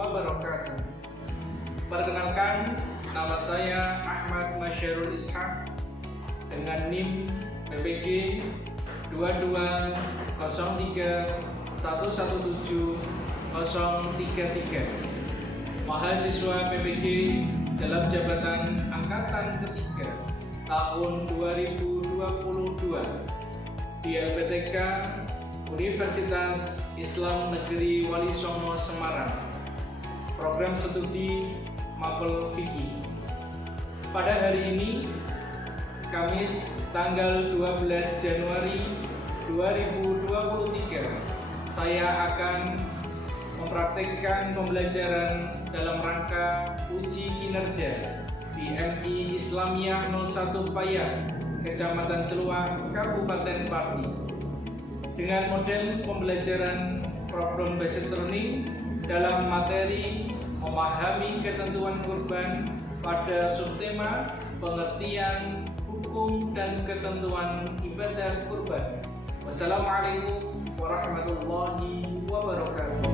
wabarakatuh. Perkenalkan, nama saya Ahmad Masyarul Ishaq dengan NIM PPG 22013117033, mahasiswa PPG dalam jabatan angkatan ketiga tahun 2022 di LPTK Universitas Islam Negeri Wali Songo Semarang, program studi Mapel Fikih. Pada hari ini, Kamis tanggal 12 Januari 2023, saya akan mempraktikkan pembelajaran dalam rangka uji kinerja di MI Islamiyah 01 Payang, Kecamatan Celuak, Kabupaten Pati, dengan model pembelajaran problem based learning dalam materi memahami ketentuan kurban pada subtema pengertian hukum dan ketentuan ibadah kurban. Wassalamualaikum warahmatullahi wabarakatuh.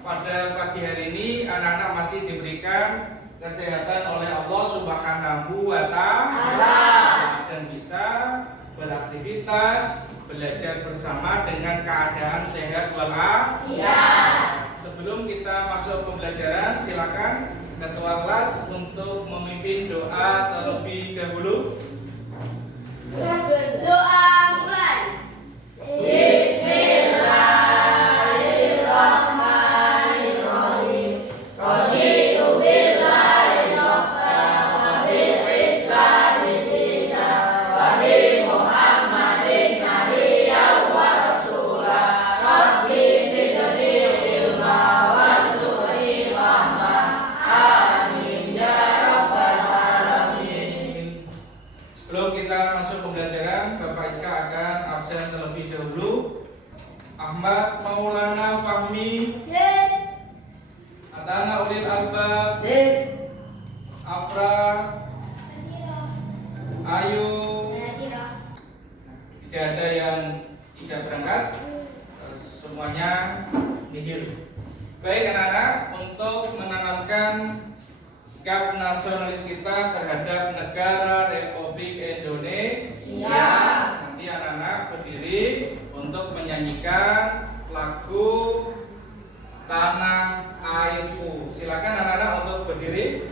Pada pagi hari ini anak-anak masih diberikan kesehatan oleh Allah Subhanahu wa Ta'ala dan bisa beraktivitas, belajar bersama dengan keadaan sehat walafiat. Sebelum kita masuk pembelajaran, silakan ketua kelas untuk memimpin doa terlebih dahulu. Berdoa mulai. Ahmad Maulana Fahmi, Atana Ulil Albab, Afra, Ayu. Tidak ada yang tidak berangkat, semuanya nihil. Baik anak-anak, untuk menanamkan sikap nasionalis kita terhadap negara Republik Indonesia, nanti anak-anak berdiri untuk menyanyikan lagu Tanah Airku. Silakan anak-anak untuk berdiri.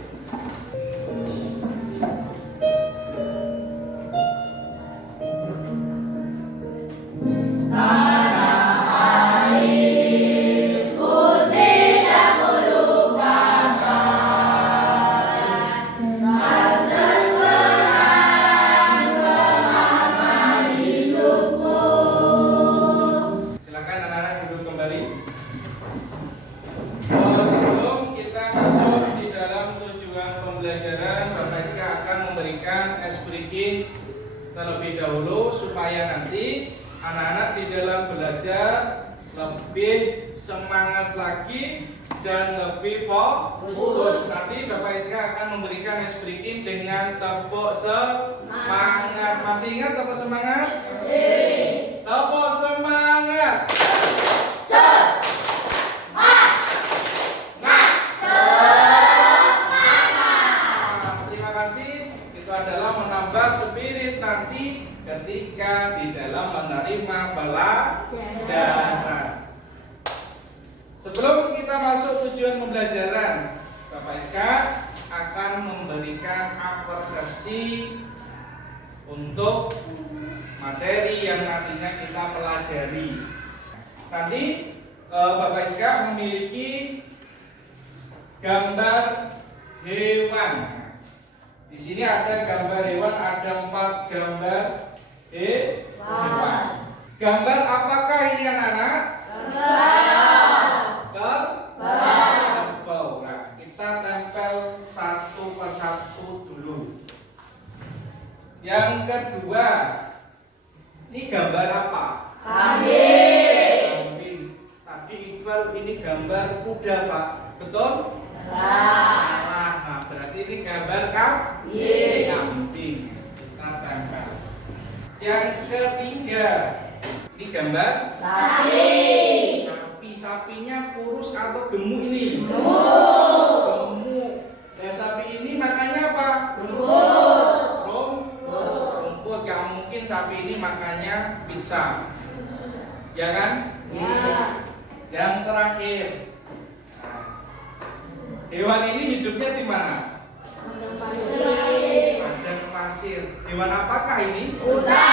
Terlebih dahulu supaya nanti anak-anak di dalam belajar lebih semangat lagi dan lebih fokus. Nanti Bapak Iska akan memberikan ice breaking dengan tepuk semangat. Masih ingat tepuk semangat? Tepuk semangat. Terima kasih. Itu adalah menambah spirit nanti ketika di dalam menerima pelajaran. Sebelum kita masuk tujuan pembelajaran, Bapak Iska akan memberikan persepsi untuk materi yang nantinya kita pelajari. Nanti Bapak Iska memiliki gambar hewan. Di sini ada gambar hewan, ada 4 gambar hewan. Gambar apakah ini anak-anak? Kerbau. Nah, kita tempel satu persatu dulu. Yang kedua, ini gambar apa? Kambing. Tadi Iqbal ini gambar kuda, Pak. Betul? Salah. Nah, berarti ini gambar kambing. Kita tempel. Yang ketiga, ini gambar sapi. Sapinya kurus atau gemuk ini? Gemuk. Dan sapi ini makannya apa? Rumput. Gak mungkin sapi ini makannya pizza, ya kan? Yang terakhir, hewan ini hidupnya di mana? Padang pasir. Hewan apakah ini? Unta.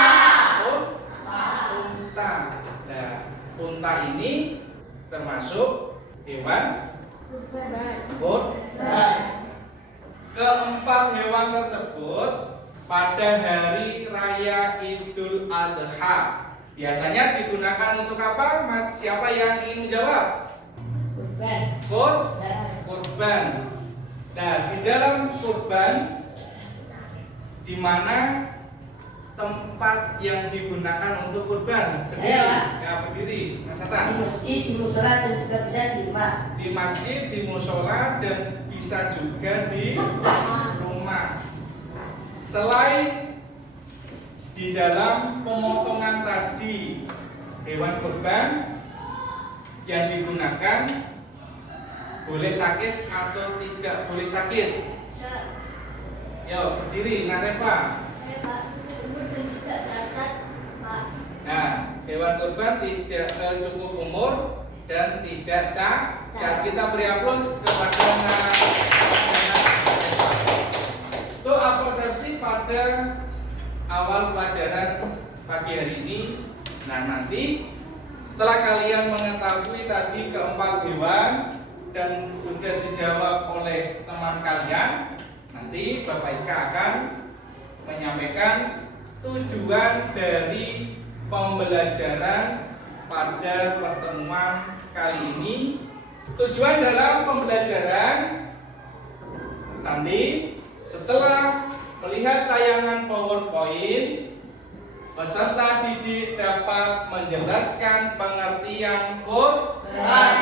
Nah, unta ini termasuk hewan kurban. Keempat hewan tersebut pada hari raya Idul Adha biasanya digunakan untuk apa, Mas? Siapa yang ingin menjawab? Kurban. Nah, di dalam kurban, di mana tempat yang digunakan untuk kurban? Berdiri, Mas Hatta. Di masjid, di musola, dan juga bisa di rumah. Di masjid, di musola, dan bisa juga di rumah. Selain di dalam pemotongan tadi hewan kurban yang digunakan boleh sakit atau tidak boleh sakit? Yo, berdiri, Nareva. Nah, hewan kurban tidak cukup umur dan tidak cacat. Kita beri aplaus kepada itu persepsi pada awal pelajaran pagi hari ini. Nah, nanti setelah kalian mengetahui tadi keempat hewan dan sudah dijawab oleh teman kalian, nanti Bapak Iska akan menyampaikan tujuan dari pembelajaran pada pertemuan kali ini. Tujuan dalam pembelajaran nanti setelah melihat tayangan PowerPoint, peserta didik dapat menjelaskan pengertian kurban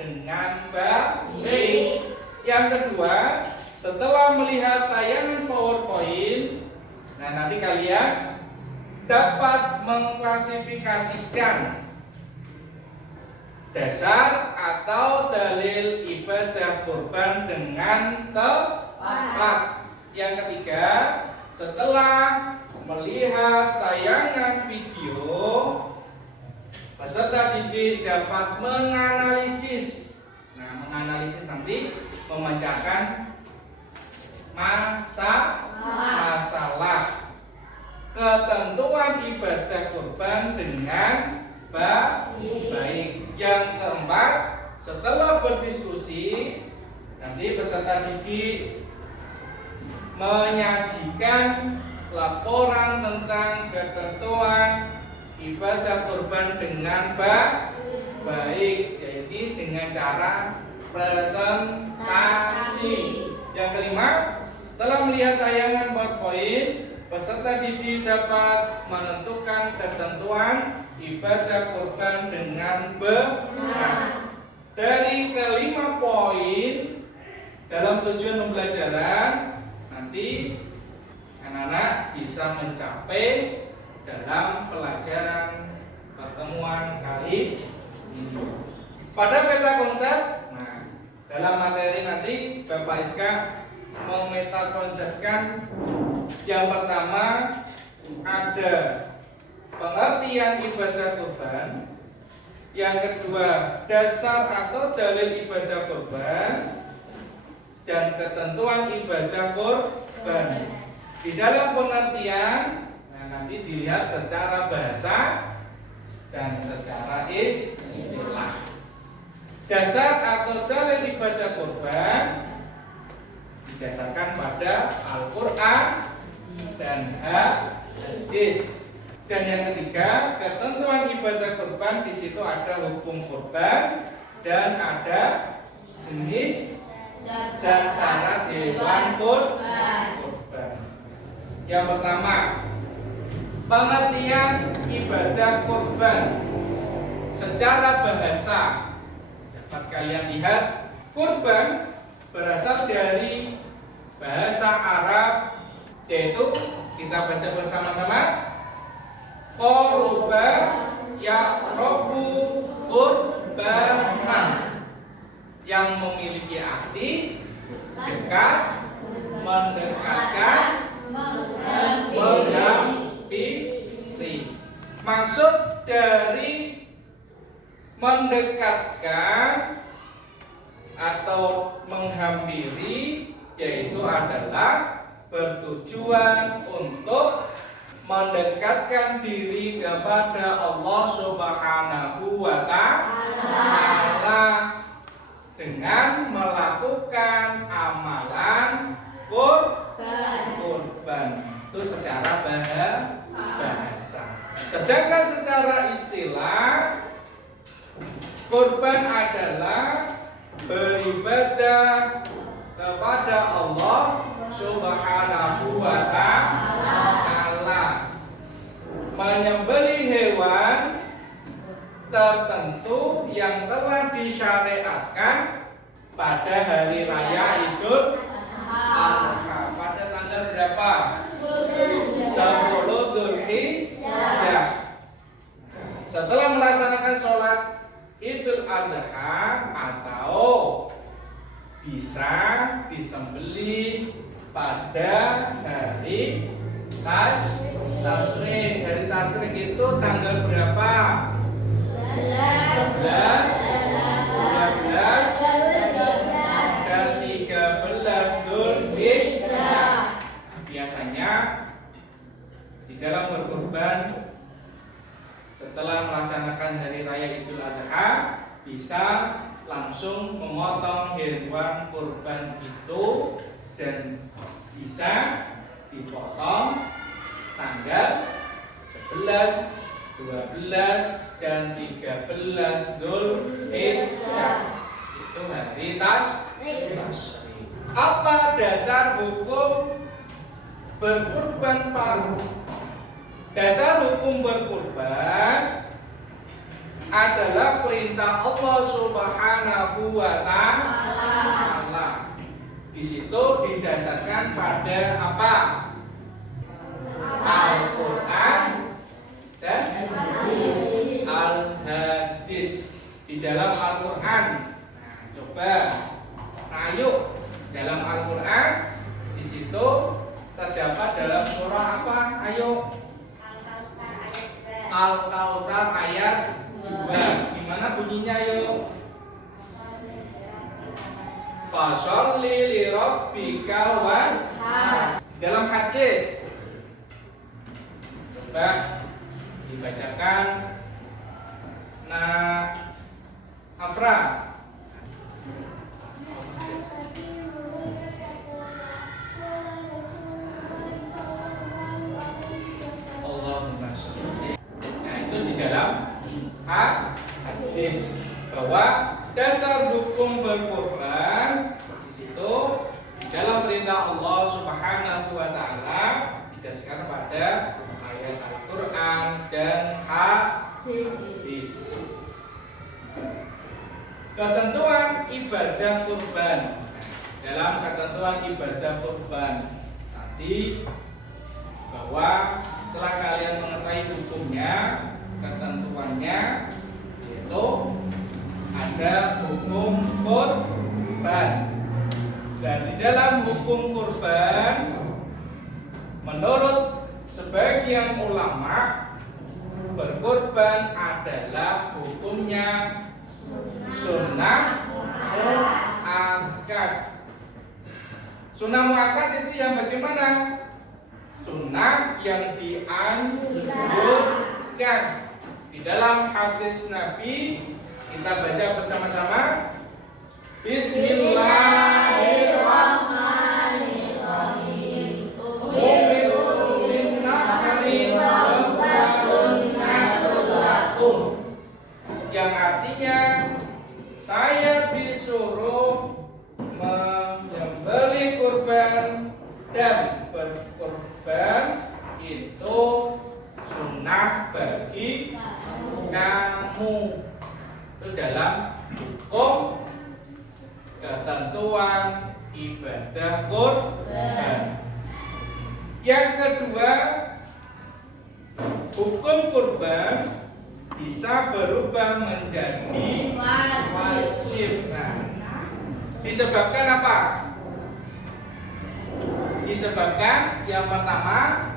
dengan baik. Yang kedua, setelah melihat tayangan PowerPoint, nah nanti kalian dapat mengklasifikasikan dasar atau dalil ibadah kurban dengan tepat. Yang ketiga, setelah melihat tayangan video, peserta didik dapat menganalisis. Nah, menganalisis nanti memecahkan masalah ketentuan ibadah kurban dengan baik. Yang keempat, setelah berdiskusi, nanti peserta didik menyajikan laporan tentang ketentuan ibadah kurban dengan baik, yaitu dengan cara presentasi. Yang kelima, setelah melihat tayangan PowerPoint, peserta didik dapat menentukan ketentuan ibadah kurban dengan benar. Dari kelima poin dalam tujuan pembelajaran, nanti anak-anak bisa mencapai dalam pelajaran pertemuan kali ini. Pada peta konsep, nah, dalam materi nanti Bapak Iska memeta konsepkan. Yang pertama ada pengertian ibadah kurban. Yang kedua, dasar atau dalil ibadah kurban dan ketentuan ibadah kurban. Di dalam pengertian, nah nanti dilihat secara bahasa dan secara istilah. Dasar atau dalil ibadah kurban didasarkan pada Al-Quran dan hadis. Dan yang ketiga, ketentuan ibadah kurban, di situ ada hukum kurban dan ada jenis dan syarat hewan kurban. Yang pertama, pengertian ibadah kurban secara bahasa. Dapat kalian lihat, kurban berasal dari bahasa Arab, yaitu kita baca bersama-sama, Qurba yaqrabu qurbanan, yang memiliki arti dekat, mendekatkan, menghampiri. Maksud dari mendekatkan atau menghampiri yaitu adalah bertujuan untuk mendekatkan diri kepada Allah Subhanahu wa Ta'ala dengan melakukan amalan kurban. Itu secara bahasa. Sedangkan secara istilah, kurban adalah beribadah kepada Allah Subhanahu wa Ta'ala, menyembelih hewan tertentu yang telah disyariatkan pada hari raya Idul Adha pada tanggal berapa? 10 Dzulhijjah. Setelah melaksanakan sholat Idul Adha, atau bisa disembelih pada hari Tasyrik. Hari Tasyrik itu tanggal berapa? 11, 12, dan 13 Dzulhijjah. Biasanya di dalam berkurban setelah melaksanakan hari raya Idul Adha, bisa langsung memotong hewan kurban itu dan bisa dipotong tanggal 11, 12, dan 13 Dzulhijjah. Itu hari Tasyrik. Apa dasar hukum berkurban, Pak? Dasar hukum berkurban adalah perintah Allah Subhanahu wa Ta'ala. Di situ didasarkan pada apa? Al-Quran dan Al-Hadis. Di dalam Al-Quran, coba, ayo, dalam Al-Quran di situ terdapat dalam surah apa? Ayo. Al-Kautsar ayat 2. Gimana bunyinya, yuk? Fasholli li rabbika wanhar. Dalam hadis, coba dibacakan. Nah, Afra. Allahumma sholli. Nah, itu di dalam hadis bahwa dasar hukum berkurban di situ di dalam perintah Allah Subhanahu wa Ta'ala didasarkan pada ayat Al-Quran dan hadis. Ketentuan ibadah kurban. Dalam ketentuan ibadah kurban tadi, bahwa setelah kalian mengetahui hukumnya, ketentuannya, yaitu ada hukum kurban. Dan di dalam hukum kurban, menurut sebagian ulama, berkurban adalah hukumnya sunnah muakkad. Sunnah muakkad itu yang bagaimana? Sunnah yang dianjurkan. Di dalam hadis Nabi, kita baca bersama-sama. Bismillahirrahmanirrahim. berkorban dan berkorban itu sunnah bagi kamu. Itu dalam hukum ketentuan ibadah kurban. Yang kedua, hukum kurban bisa berubah menjadi wajib. Nah, disebabkan apa? Disebabkan yang pertama,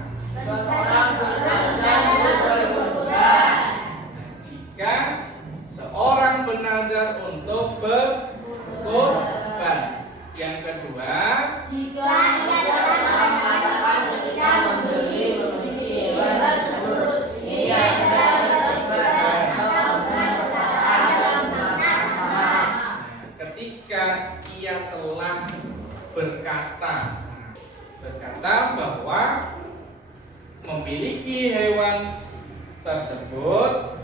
jika seorang bernazar untuk berkorban. Yang kedua, Jika ia mengatakan ketika membeli hewan tersebut ia berkorban atau berkata dalam makna sama. ketika ia telah berkata bahwa memiliki hewan tersebut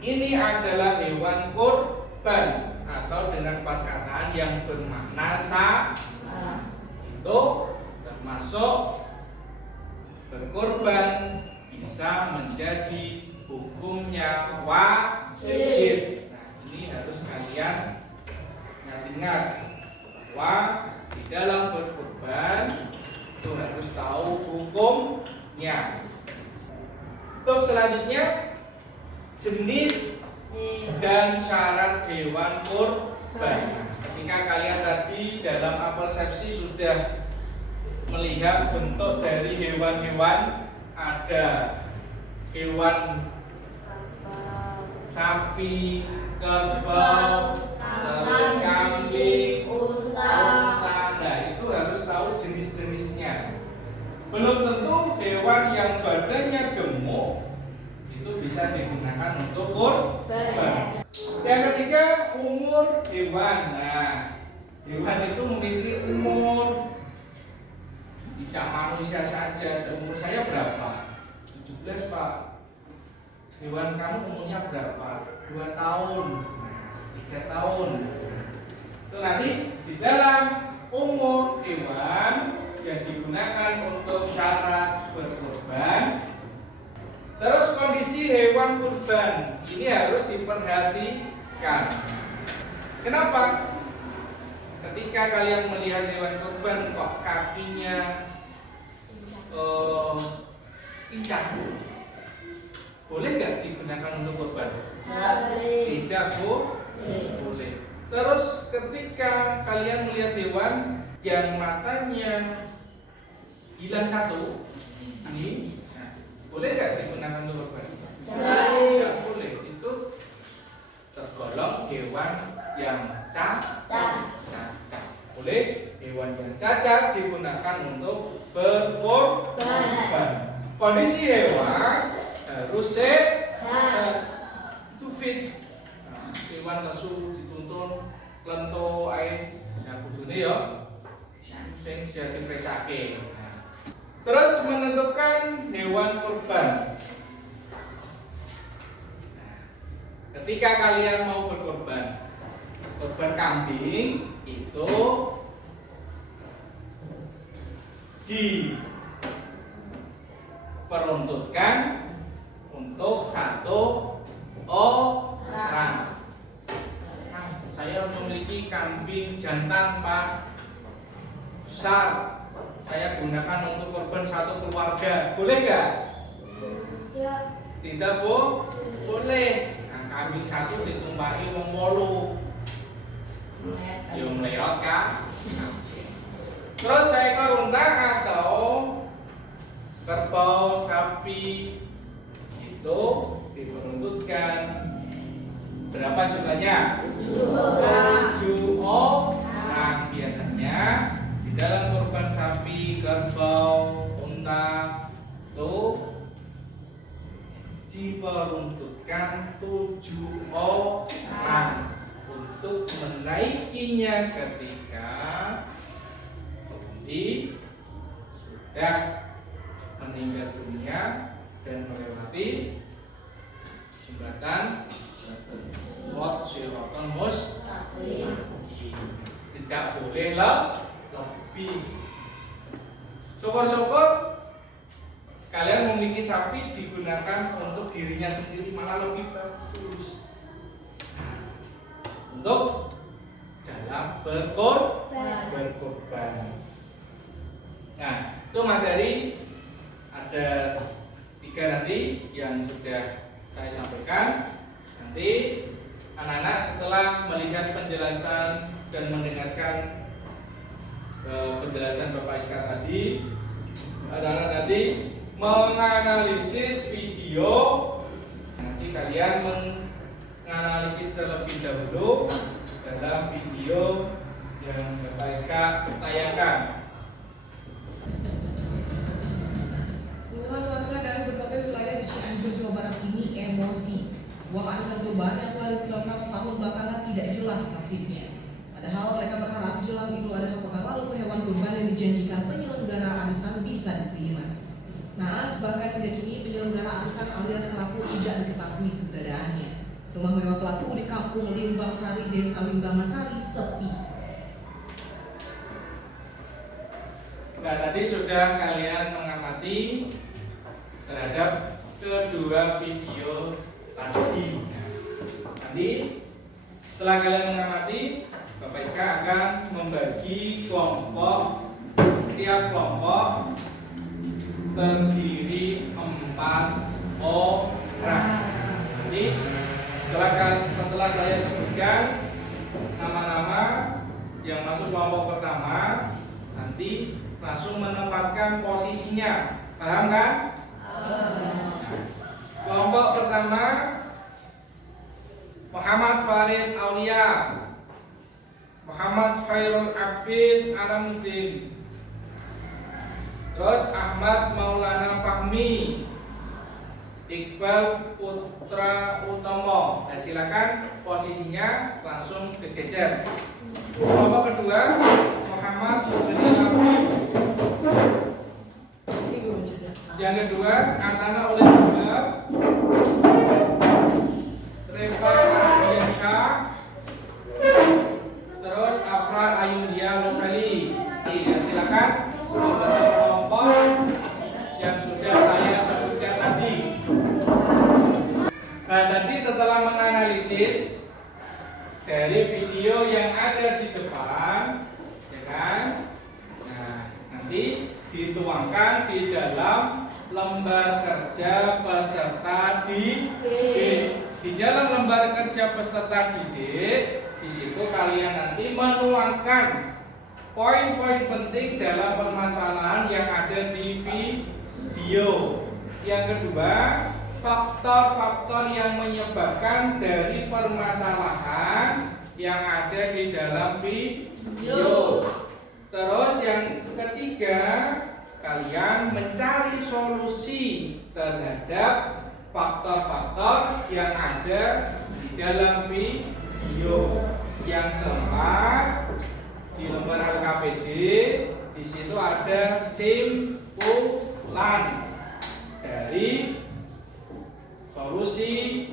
ini adalah hewan kurban, atau dengan perkataan yang bermakna sama, itu termasuk berkorban bisa menjadi hukumnya wajib. Nah, ini harus kalian ingat bahwa di dalam berkorban itu harus tahu hukumnya. Untuk selanjutnya, jenis dan syarat hewan kurban. Ketika kalian tadi dalam persepsi sudah melihat bentuk dari hewan-hewan, ada hewan sapi, kerbau, terus kambing, unta. Nah, itu harus tahu jenis-jenisnya. Belum tentu hewan yang badannya gemuk itu bisa digunakan untuk kurban. Yang ketiga, umur hewan. Nah, hewan itu memiliki umur, tidak manusia saja. Seumur saya berapa? 17, Pak. Hewan kamu umurnya berapa? 2 tahun, 3 tahun. Itu nanti di dalam umur hewan yang digunakan untuk syarat berkorban. Terus kondisi hewan kurban ini harus diperhatikan. Kenapa? Ketika kalian melihat hewan kurban kok kakinya pincang, boleh nggak digunakan untuk kurban? Tidak, Bu. Boleh. Terus ketika kalian melihat hewan yang matanya hilang satu, ini boleh nggak digunakan untuk kurban? Tidak boleh. Itu tergolong hewan yang cacat. Boleh hewan yang cacat digunakan untuk berkorban. Kondisi hewan harus sehat, itu fit. Hewan tersebut dituntun klento air yang kudune ya, sing bisa dipresake. Terus menentukan hewan kurban. Ketika kalian mau berkorban, korban kambing itu diperuntutkan untuk 1 orang. Nah, saya memiliki kambing jantan, Pak, besar. Saya gunakan untuk korban 1 keluarga. Boleh nggak? Tidak, Bu. Boleh. Nah, kambing 1 ditumpaki wong 8. Ya meleot kan? Terus seekor unta atau kerbau, sapi itu diperuntutkan berapa jumlahnya? 7 orang. Biasanya di dalam kurban sapi, kerbau, unta itu diperuntutkan 7 orang untuk menaikinya ketika pembeli sudah meninggal dunia dan melewati jembatan Siratal Mustaqim. Tidak boleh lebih B. Syukur-syukur kalian memiliki sapi digunakan untuk dirinya sendiri, malah lebih bagus. Untuk dalam berkorban. Nah, itu materi ada 3 nanti yang sudah saya sampaikan. Nanti anak-anak setelah melihat penjelasan dan mendengarkan penjelasan Bapak Iska tadi, anak-anak nanti menganalisis video. Nanti kalian menganalisis terlebih dahulu dalam video yang Bapak Iska tayangkan. Puluhan warga dari berbagai wilayah di Cianjur, Jawa Barat ini emosi. Uang arisan kurban yang telah disetorkan setahun belakangan tidak jelas nasibnya. Padahal mereka berharap jelang Idul Adha pekan lalu hewan kurban yang dijanjikan penyelenggara arisan bisa diterima. Naas bahkan hingga kini penyelenggara arisan alias pelaku tidak diketahui keberadaannya. Rumah mewah pelaku di Kampung Limbang Sari, Desa Limbangan Sari sepi. Nah, tadi sudah kalian mengamati terhadap kedua video tadi. Nanti setelah kalian mengamati, Bapak Iska akan membagi kelompok. Setiap kelompok terdiri 4 orang. Nanti setelah saya sebutkan nama-nama yang masuk kelompok pertama, nanti langsung menempatkan posisinya. Paham kan? Kelompok pertama Muhammad Farid Aulia, Muhammad Khairul Abid Alamuddin, terus Ahmad Maulana Fahmi, Iqbal Putra Utomo. Nah, silakan posisinya langsung digeser. Kelompok kedua Muhammad Budi Habib. Yang kedua Atana oleh Abdullah, Reva Ardianka, terus Afra Ayudia Lufeli. Ya, silakan membentuk kelompok yang sudah saya sebutkan tadi. Nah, nanti setelah menganalisis dari video yang ada di depan, ya kan? Nah, nanti dituangkan di dalam lembar kerja peserta didik. Di dalam lembar kerja peserta didik, di situ kalian nanti menuangkan poin-poin penting dalam permasalahan yang ada di video. Yang kedua, faktor-faktor yang menyebabkan dari permasalahan yang ada di dalam video. Terus yang ketiga, kalian mencari solusi terhadap faktor-faktor yang ada di dalam video. Yang keempat, di lembar LKPD di situ ada simpulan dari solusi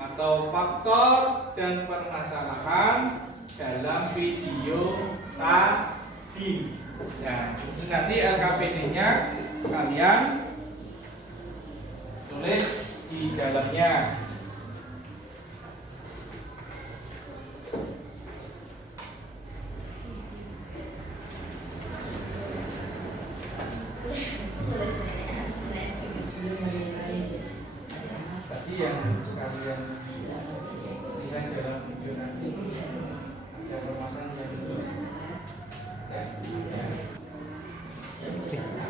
atau faktor dan permasalahan dalam video tadi. Nah, nanti LKPD-nya kalian tulis di dalamnya. Tadi yang kalian lihat dalam video nanti ada permasalahan yang itu.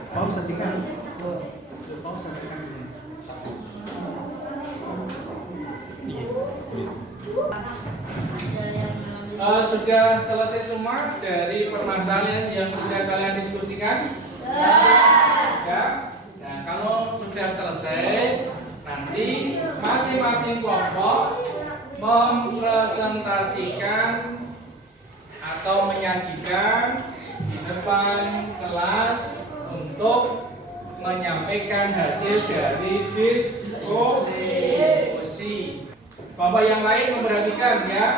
Mau settingan? Mau settingan? Sudah selesai semua dari permasalahan yang sudah kalian diskusikan? Ya. Nah, kalau sudah selesai, nanti masing-masing kelompok mempresentasikan atau menyajikan di depan kelas untuk menyampaikan hasil dari diskusi. Kelompok yang lain memperhatikan ya.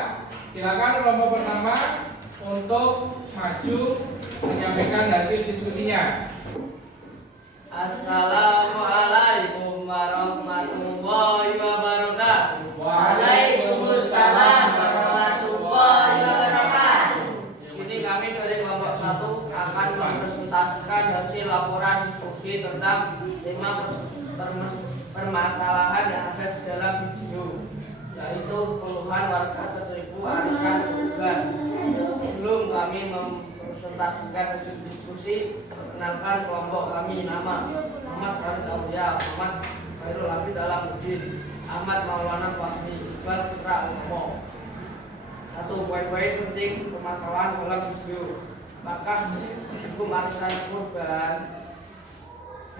Silakan kelompok pertama untuk maju menyampaikan hasil diskusinya. Assalamualaikum warahmatullahi wabarakatuh. Waalaikumsalam warahmatullahi wabarakatuh. Di sini kami dari kelompok 1 akan mempresentasikan hasil laporan diskusi tentang 5 permasalahan yang ada di dalam video, yaitu keluhan warga tertipu arisan kurban. Sebelum kami mempresentasikan hasil diskusi, perkenalkan kelompok kami. Nama Muhammad Farid Aulia, Muhammad Khairul Abid Alamuddin, Ahmad Maulana Fahmi, Iqbal Putra Umo. 1. Poin-poin penting permasalahan dalam video. Apakah hukum arisan kurban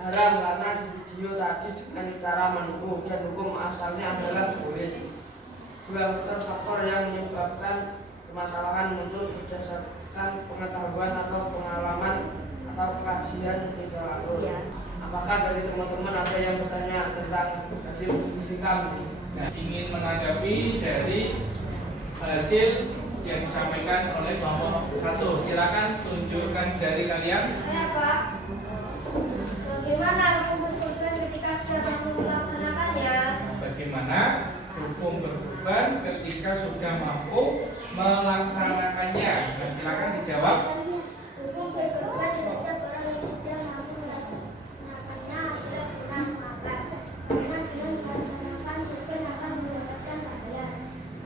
haram karena di video tadi dengan cara menipu, dan hukum asalnya adalah boleh. 2. Faktor yang menyebabkan permasalahan muncul berdasarkan pengetahuan atau pengalaman atau kajian tidak lalu. Apakah dari teman-teman ada yang bertanya tentang hasil diskusi kami? Nah, ingin menanggapi dari hasil yang disampaikan oleh kelompok 1. Silakan tunjukkan dari kalian. Saya Pak, bagaimana hukum berkorban ketika sudah mampu melaksanakannya? Bagaimana hukum berkorban ketika sudah mampu melaksanakannya? Nah, silakan dijawab. Hukum berkorban terhadap orang yang sudah mampu melaksanakannya adalah sunnah muakkad. Karena dengan melaksanakan korban akan mendapatkan pahala.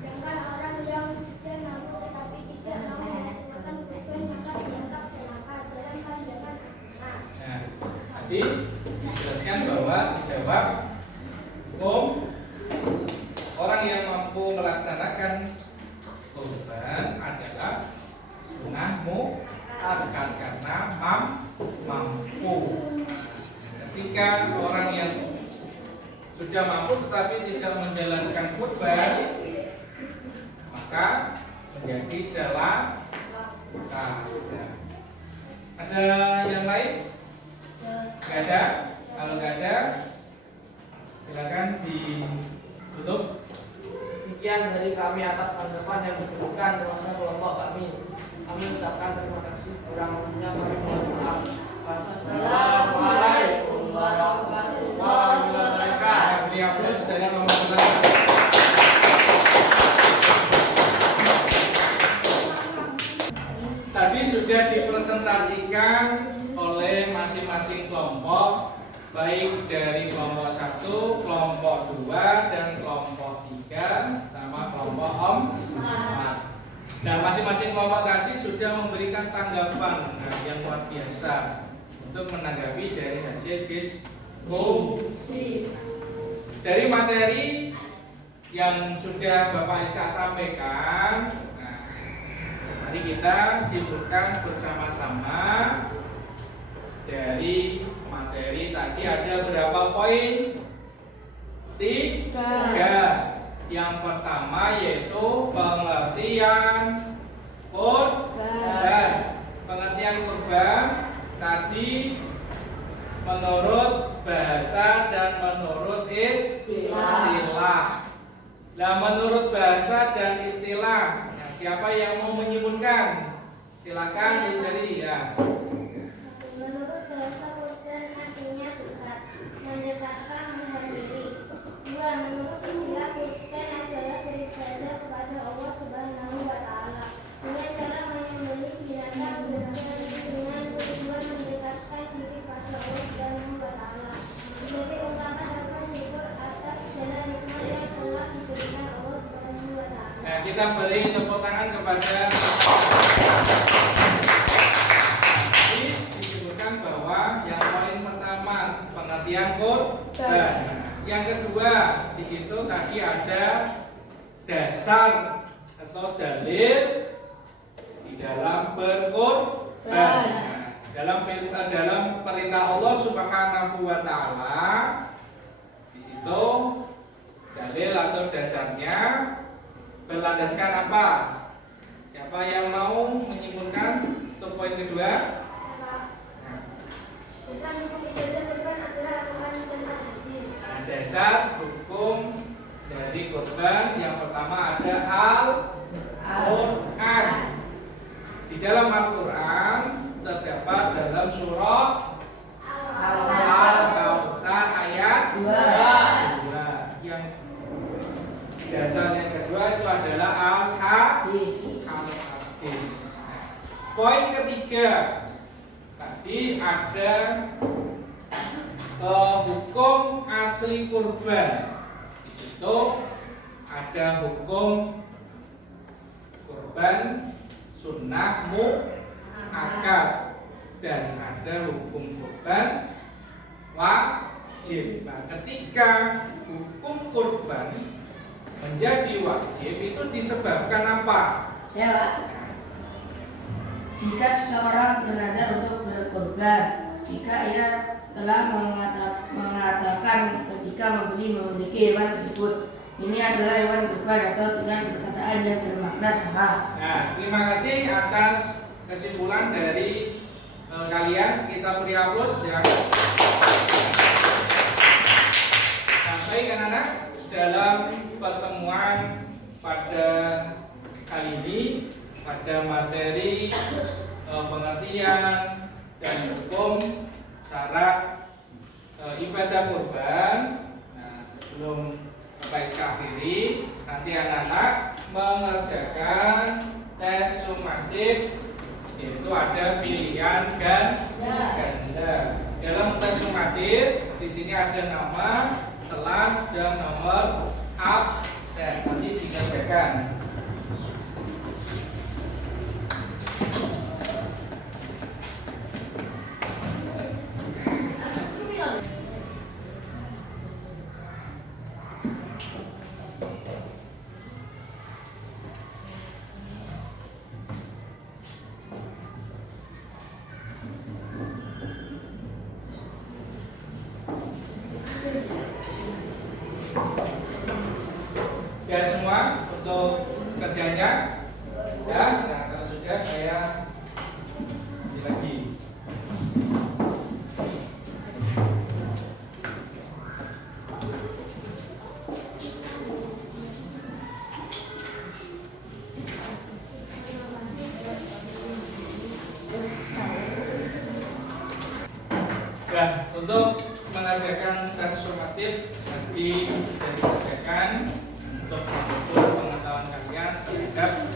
Sedangkan orang yang sudah mampu tetapi tidak mau melaksanakan korban maka dianggap celaka dalam pandangan agama. Nah, tadi dijelaskan bahwa dijawab hukum orang yang mampu melaksanakan kurban adalah sunnah muakkad karena mampu. Ketika orang yang sudah mampu tetapi tidak menjalankan kurban, maka menjadi celaka. Ada yang lain? Gak ada? Kalau gak ada, silakan ditutup. Demikian dari kami atas tanggapan yang diberikan kepada kelompok kami. Kami ucapkan terima kasih, kurang lebihnya kami mohon maaf. Wassalamualaikum warahmatullahi wabarakatuh. Beri aplaus dari kelompok pertama. Tadi sudah dipresentasikan oleh masing-masing kelompok, baik dari kelompok 1, kelompok 2, dan kelompok 3, sama kelompok 4. Nah, masing-masing kelompok tadi sudah memberikan tanggapan yang luar biasa untuk menanggapi dari hasil diskusi. Dari materi yang sudah Bapak Ishak sampaikan, mari kita simpulkan bersama-sama. Dari materi tadi ada berapa poin? 3. Yang pertama yaitu pengertian kurban. Pengertian kurban tadi menurut bahasa dan menurut istilah. Nah, menurut bahasa dan istilah, siapa yang mau menyimpulkan? Silakan dicari ya. Menurut bahasa kurban artinya dekat, mendekatkan, menghadiri. 2. Menurut istilah kurban adalah beribadah kepada Allah Subhanahu wa Ta'ala dengan cara menyembelih binatang dengan tujuan mendekatkan diri pada Allah Subhanahu wa Ta'ala. Sebagai ungkapan rasa syukur atas segala nikmat yang telah diberikan Allah Subhanahu wa Ta'ala. Nah, kita beri tepuk tangan kepada disebutkan bahwa yang poin pertama pengertian kurban. Yang kedua di situ tadi ada dasar atau dalil di dalam berkurban. Dalam perintah Allah Subhanahu wa Ta'ala, di situ dalil atau dasarnya berlandaskan apa? Siapa yang mau menyimpulkan untuk poin kedua? Dasar hukum ibadah kurban adalah Al-Quran dan hadis. Dasar hukum dari kurban yang pertama ada Al-Quran. Di dalam Al-Quran terdapat dalam surah Al-Kautsar Al-Kautsar ayat 2. Yang dasar yang kedua itu adalah Al-Hadis. Nah, poin ketiga tadi ada hukum asli kurban. Di situ ada hukum kurban sunnah mu'akkad dan ada hukum kurban wajib. Nah, ketika hukum kurban menjadi wajib itu disebabkan apa? Jika seseorang bernadar untuk berkorban, jika ia telah mengatakan ketika memiliki hewan tersebut, ini adalah hewan kurban atau dengan perkataan yang bermakna sama. Nah, terima kasih atas kesimpulan dari kalian. Kita beri aplaus ya. Sampai anak-anak dalam pertemuan pada kali ini pada materi pengertian dan hukum syarat ibadah kurban. Nah, sebelum Bapak SK akhiri, nanti anak-anak mengerjakan tes sumatif, yaitu ada pilihan ganda. Dalam tes sumatif di sini ada nama, kelas dan nomor absen. Nanti dikerjakan. Ya semua untuk kerjanya ya. Nah, kalau sudah saya lagi. Nah, untuk mengerjakan tes sumatif nanti sudah dikerjakan untuk mengukur pengetahuan kalian terhadap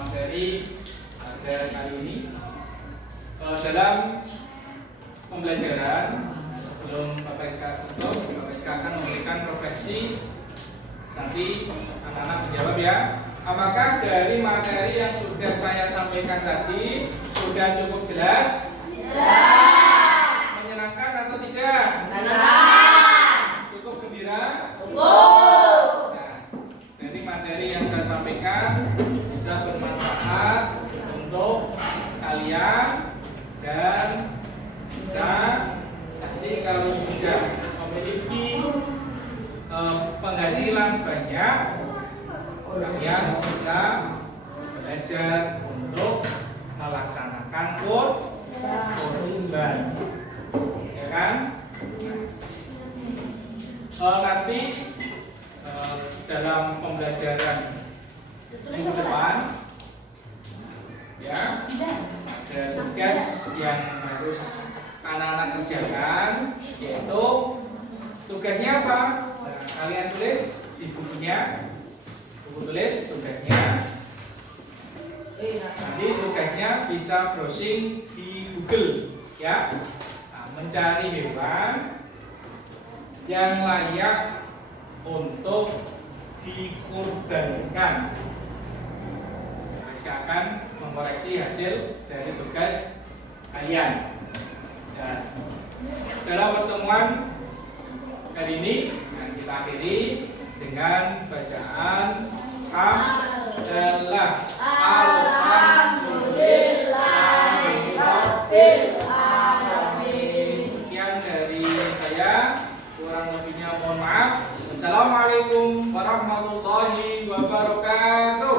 materi pada kali ini. Dalam pembelajaran sebelum Bapak SK tutup, Bapak SK akan memberikan refleksi. Nanti anak-anak menjawab ya. Apakah dari materi yang sudah saya sampaikan tadi sudah cukup jelas? Menyenangkan atau tidak? Cukup gembira? Nah, dari materi yang saya sampaikan bisa bermanfaat untuk kalian dan bisa nanti kalau sudah memiliki penghasilan banyak, kalian bisa belajar untuk melaksanakan kurban, ya kan? Nanti dalam pembelajaran minggu depan ya ada tugas yang harus anak-anak kerjakan, yaitu tugasnya apa? Nah, kalian tulis di bukunya, buku tulis tugasnya. Nanti tugasnya bisa browsing di Google ya. Nah, mencari hewan yang layak untuk dikurbankan. Saya akan mengoreksi hasil dari tugas kalian. Dan dalam pertemuan hari ini kita akhiri dengan bacaan hamdalah. Alhamdulillahirabbil alamin. Sekian dari saya, kurang lebihnya mohon maaf. Assalamualaikum warahmatullahi wabarakatuh.